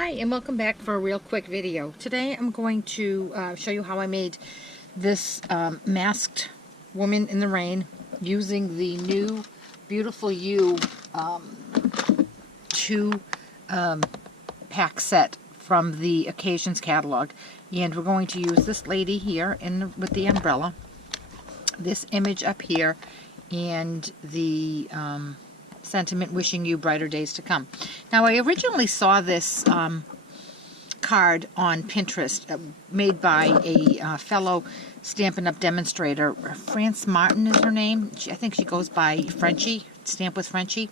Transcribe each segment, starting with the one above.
Hi, and welcome back for a real quick video. Today I'm going to show you how I made this masked woman in the rain using the new Beautiful You 2 pack set from the Occasions catalog. And we're going to use this lady here with the umbrella, this image up here, and the sentiment wishing you brighter days to come. Now, I originally saw this card on Pinterest made by a fellow Stampin' Up! Demonstrator. France Martin is her name. I think she goes by Frenchie, Stamp with Frenchie.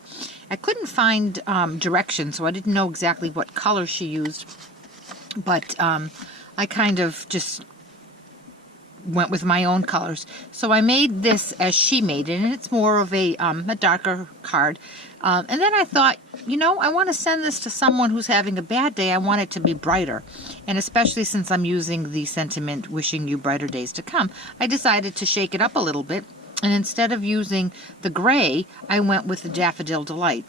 I couldn't find directions, so I didn't know exactly what color she used, but I kind of just went with my own colors. So I made this as she made it, and it's more of a darker card. And then I thought, you know, I want to send this to someone who's having a bad day. I want it to be brighter. And especially since I'm using the sentiment wishing you brighter days to come, I decided to shake it up a little bit. And instead of using the gray, I went with the Daffodil Delight.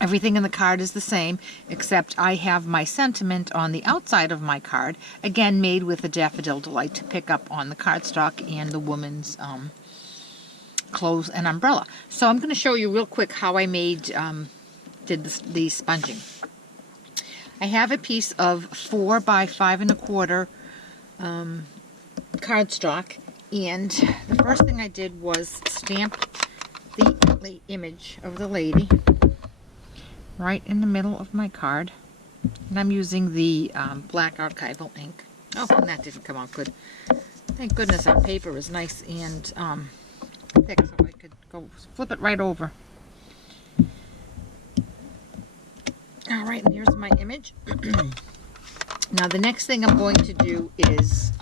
Everything in the card is the same, except I have my sentiment on the outside of my card, again made with the Daffodil Delight to pick up on the cardstock and the woman's clothes and umbrella. So I'm going to show you real quick how I did the sponging. I have a piece of 4 by 5 1/4 cardstock, and the first thing I did was stamp the image of the lady right in the middle of my card, and I'm using the black archival ink. Oh, and that didn't come out good. Thank goodness our paper is nice and thick, so I could go flip it right over. Alright, and here's my image. Now the next thing I'm going to do is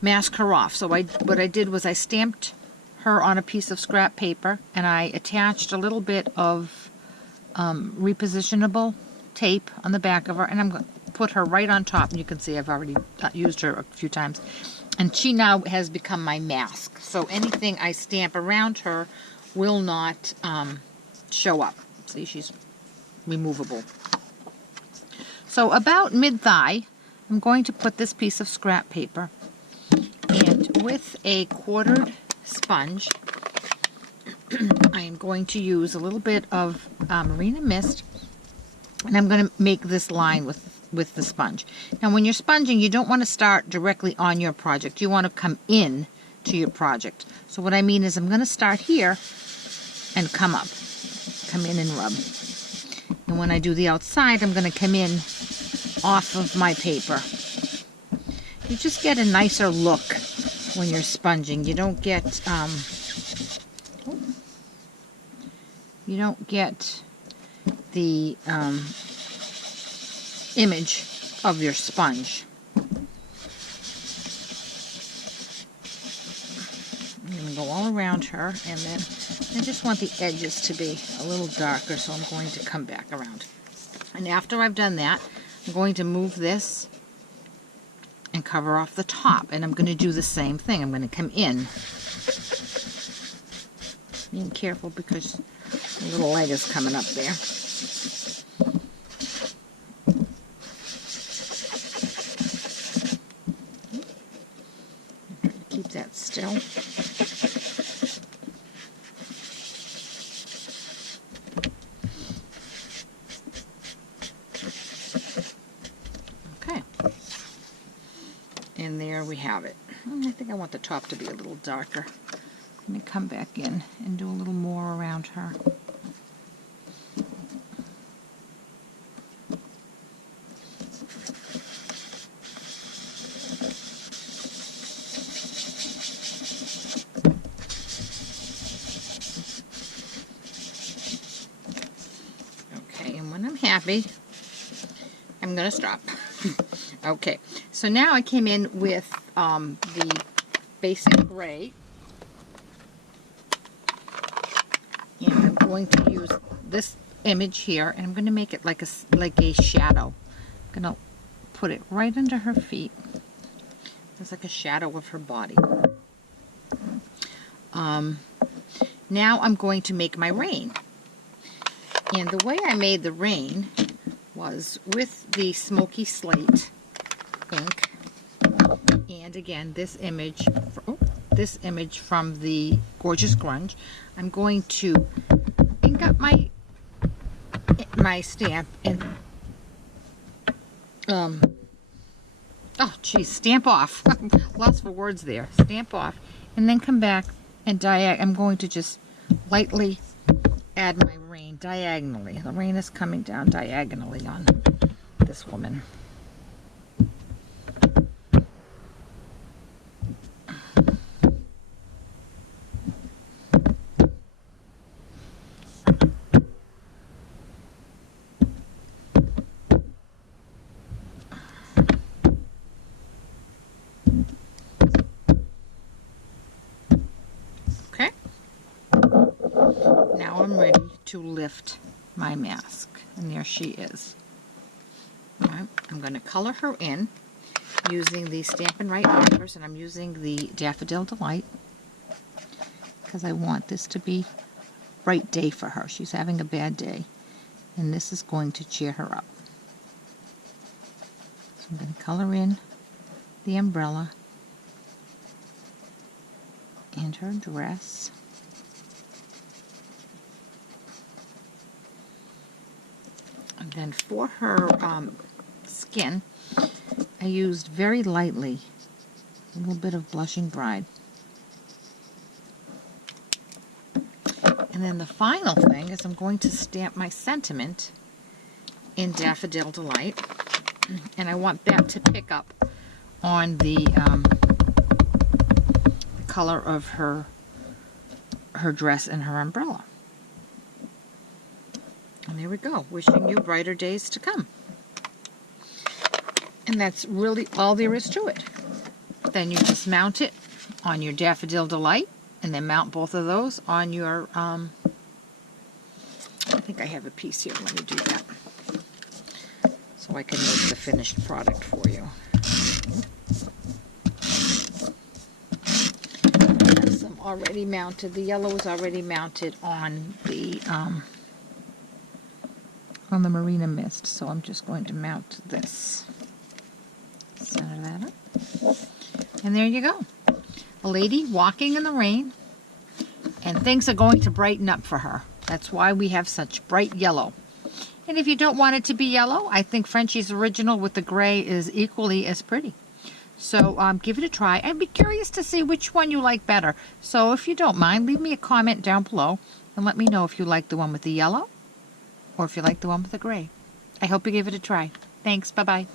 mask her off. So what I did was I stamped her on a piece of scrap paper, and I attached a little bit of repositionable tape on the back of her, and I'm going to put her right on top. And you can see I've already used her a few times, and she now has become my mask. So anything I stamp around her will not show up. See, she's removable. So about mid-thigh, I'm going to put this piece of scrap paper, and with a quartered sponge, I am going to use a little bit of Marina Mist, and I'm going to make this line with the sponge. Now when you're sponging, you don't want to start directly on your project. You want to come in to your project. So what I mean is I'm going to start here and come up. Come in and rub. And when I do the outside, I'm going to come in off of my paper. You just get a nicer look when you're sponging. You don't get the image of your sponge. I'm going to go all around her, and then I just want the edges to be a little darker, so I'm going to come back around. And after I've done that, I'm going to move this and cover off the top, and I'm going to do the same thing. I'm going to come in. Being careful because the little leg is coming up there. Keep that still. Okay. And there we have it. I think I want the top to be a little darker. I'm going to come back in and do a little more around her. Okay, and when I'm happy, I'm going to stop. Okay, so now I came in with the basic gray. And I'm going to use this image here, and I'm going to make it like a shadow. I'm going to put it right under her feet. It's like a shadow of her body. Now I'm going to make my rain. And the way I made the rain was with the Smoky Slate ink, and again this image from the Gorgeous Grunge. I'm going to ink up my stamp and oh geez, stamp off. Lots for words there. Stamp off, and then come back and I'm going to just lightly add my rain diagonally. The rain is coming down diagonally on this woman. Okay. Now I'm ready to lift my mask, and there she is. All right, I'm going to color her in using the Stampin' Right markers, and I'm using the Daffodil Delight because I want this to be a bright day for her. She's having a bad day, and this is going to cheer her up. So I'm going to color in the umbrella and her dress. And then for her skin, I used very lightly a little bit of Blushing Bride. And then the final thing is I'm going to stamp my sentiment in Daffodil Delight, and I want that to pick up on the color of her dress and her umbrella. And there we go. Wishing you brighter days to come. And that's really all there is to it. Then you just mount it on your Daffodil Delight, and then mount both of those on your, I think I have a piece here. Let me do that, so I can make the finished product for you. I have some already mounted. The yellow is already mounted on the Marina Mist, so I'm just going to mount this. Center that up. And there you go. A lady walking in the rain, and things are going to brighten up for her. That's why we have such bright yellow. And if you don't want it to be yellow, I think Frenchie's Original with the gray is equally as pretty. So give it a try. I'd be curious to see which one you like better. So if you don't mind, leave me a comment down below and let me know if you like the one with the yellow or if you like the one with the gray. I hope you give it a try. Thanks. Bye-bye.